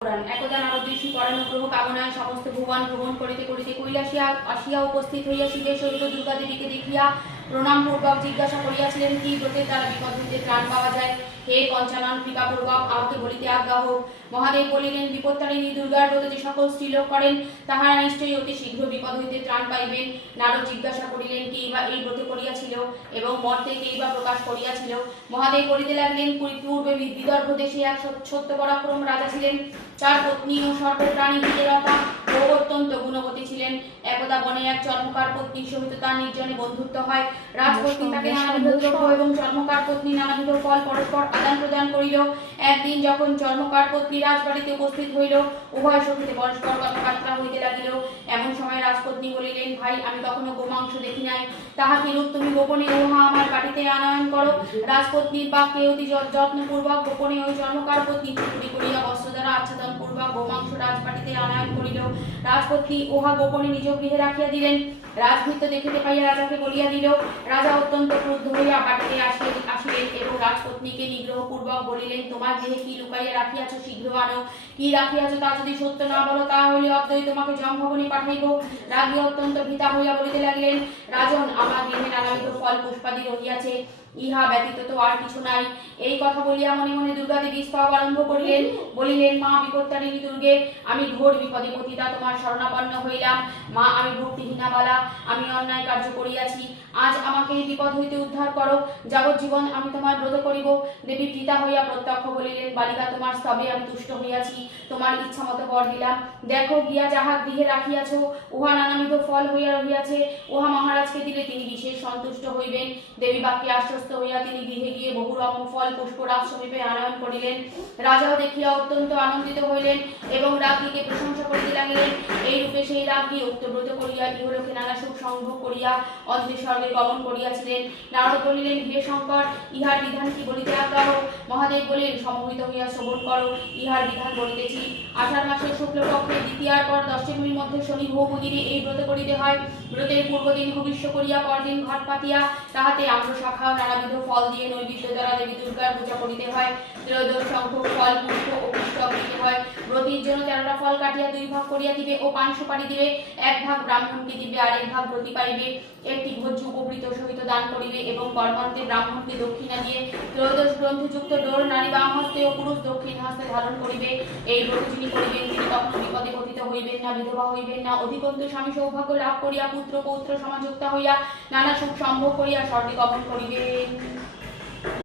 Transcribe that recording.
একদা নারদঋষি পরানুগ্রহ কামনায় সমস্ত ভুবন ভ্রমণ করিতে করিতে কৈলাসিয়া আসিয়া উপস্থিত হইয়া শিবের সহিত দুর্গা দেবীকে দেখিয়া প্রণাম পূর্বক জিজ্ঞাসা করিয়াছিলেন কি ব্রতের দ্বারা বিপদ হইতে ত্রাণ পাওয়া যায়। হে পঞ্চানন কৃপাপূর্বক আমাকে বলিতে আজ্ঞা হোক। মহাদেব বলিলেন, বিপত্তারিণী দুর্গার ব্রত যে সকল স্ত্রীলোক করেন তাহারা নিশ্চয়ই অতি শীঘ্র বিপদ হইতে ত্রাণ পাইবেন। নারদ জিজ্ঞাসা করিলেন, কে বা এই ব্রত করিয়াছিল এবং মর্তে কেই বা প্রকাশ করিয়াছিল। মহাদেব বলিতে লাগলেন, পূর্বে বিদর্ভ দেশে এক সত্য পরাক্রম রাজা ছিলেন। চার পত্নী ও সর্বপ্রাণী বিজয়তা ও অত্যন্ত গুণবতী ছিলেন। একদা বনে এক চর্মকার পত্নীর সহিত তার নির্জনে বন্ধুত্ব হয়। রাজপত্নী তাকে নানাবিধ দ্রব্য এবং চর্মকার পত্নী নানাবিধ ফল পরস্পর আদান প্রদান করিল। একদিন যখন চর্মকার পত্নী রাজবাড়িতে উপস্থিত হইল, উভয় সহিতে পরস্পর কথাবার্তা হইতে লাগিল। এমন সময় রাজপত্নী বলিলেন, ভাই, আমি কখনো গোমাংস দেখি নাই, তাহা কিরূপ তুমি গোপনে উহা আমার বাড়িতে আনয়ন করো। রাজপত্নীর বাক্যে অতি যত্নপূর্বক গোপনে ওই চর্মকার পত্নী চুরি করিয়া বস্ত্র দ্বারা আচ্ছাদন পূর্বক গোমাংস রাজবাড়িতে আনয়ন করিল। রাজপত্নী উহা গোপনে নিজ গৃহে রাখিয়া দিলেন। রাজভৃত্য দেখিতে পাইয়া রাজাকে বলিয়া দিল। রাজা অত্যন্ত ক্রুদ্ধ হইয়া বাটিতে আসিলেন এবং রাজপত্নীকে নিগ্রহপূর্বক বলিলেন, তোমার গৃহে কি লুকাইয়া রাখিয়াছ, শীঘ্র আনো। কি রাখিয়াছ তা যদি সত্য না বলো, তা হইলে অদ্যই তোমাকে জমভবনে পাঠাইব। রাজী অত্যন্ত ভীতা হইয়া বলিতে লাগলেন, রাজন, আমার গৃহে নানাবিধ ফল পুষ্পাদি রহিয়াছে, ইহা ব্যতীত তো আর কিছু নাই। এই কথা বলিয়া মনে মনে দুর্গা দেবী স্তব আরম্ভ করিলেন। বলিলেন, মা বিপত্তারিণী দুর্গে, আমি ঘোর বিপদে পতিতা তোমার শরণাপন্ন হইলাম। মা, আমি ভক্তিহীনা বালা, আমি অন্যায় কার্য করিয়াছি। আজ আমাকে এই বিপদ হইতে উদ্ধার করো। যাবজ্জীবন আমি তোমার ব্রত করিব। দেবী পিতা হইয়া প্রত্যক্ষ বলিলেন, বালিকা, তোমার স্তবে আমি তুষ্ট হইয়াছি, তোমার ইচ্ছা মতো বর দিলাম। দেখো, গিয়া যাহা গৃহে রাখিয়াছ উহা নানাবিধ ফল হইয়া রহিয়াছে, উহা মহারাজকে দিলে তিনি বিশেষ সন্তুষ্ট হইবেন। দেবী বাক্যে আশ্বস্ত হইয়া তিনি গৃহে গিয়ে বহুরকম ফল পুষ্পরাজ সমীপে আনয়ন করিলেন। রাজাও দেখিয়া অত্যন্ত আনন্দিত হইলেন এবং রাজ্ঞীকে প্রশংসা করিতে লাগিলেন। এই রূপে সেই রাজ্ঞী উক্ত ব্রত করিয়া ইহলোকে নানা সুখ সংভোগ করিয়া অন্তে স্বর্গে গমন করিয়াছিলেন। নারদ বলিলেন, হে শঙ্কর, ইহার বিধান কি বলিতে আজ্ঞা হোক। মহাদেব বলিলেন, সমবেত হইয়া শ্রবণ করো, ইহার বিধান বলিতেছি। আষাঢ় মাসের শুক্লপক্ষে দ্বিতীয়ার পর দশমীর মধ্যে শনি ভৌমদিনে এই ব্রত করিতে হয়। ব্রতের পূর্বদিন হবিষ্য করিয়া পরদিন ঘট পাতিয়া তাহাতে আম্র শাখা ও নানাবিধ ফল দিয়ে নৈবেদ্য দ্বারা দেবী দুর্গার পূজা করিতে হয়। ত্রয়োদশ সংখ্যক ফল, পুষ্প ও পুস্তক দিতে হয়। ব্রতীর জন্য 13টা ফল কাটিয়া 2 ভাগ করিয়া দিবে ও পান সুপারি দিবে। 1 ভাগ ব্রাহ্মণকে দিবে আর 1 ভাগ ব্রতী পাইবে। একটি ভোজ্য উপবৃত সহিত দান করিবে এবং কর্মান্তে ব্রাহ্মণকে দক্ষিণা দিয়ে ত্রয়োদশ গ্রন্থযুক্ত ডোর নারী বাম হস্তে ও পুরুষ দক্ষিণ হস্তে ধারণ করিবে। এই ব্রত যিনি করিবেন তিনি কখনো বিপদে পতিত হইবেন না, বিধবা হইবেন না, অধিকন্তু স্বামী সৌভাগ্য লাভ করিয়া পুত্র পৌত্র সমাযুক্তা হইয়া নানা সুখ সম্ভোগ করিয়া স্বর্গে গমন করিবেন।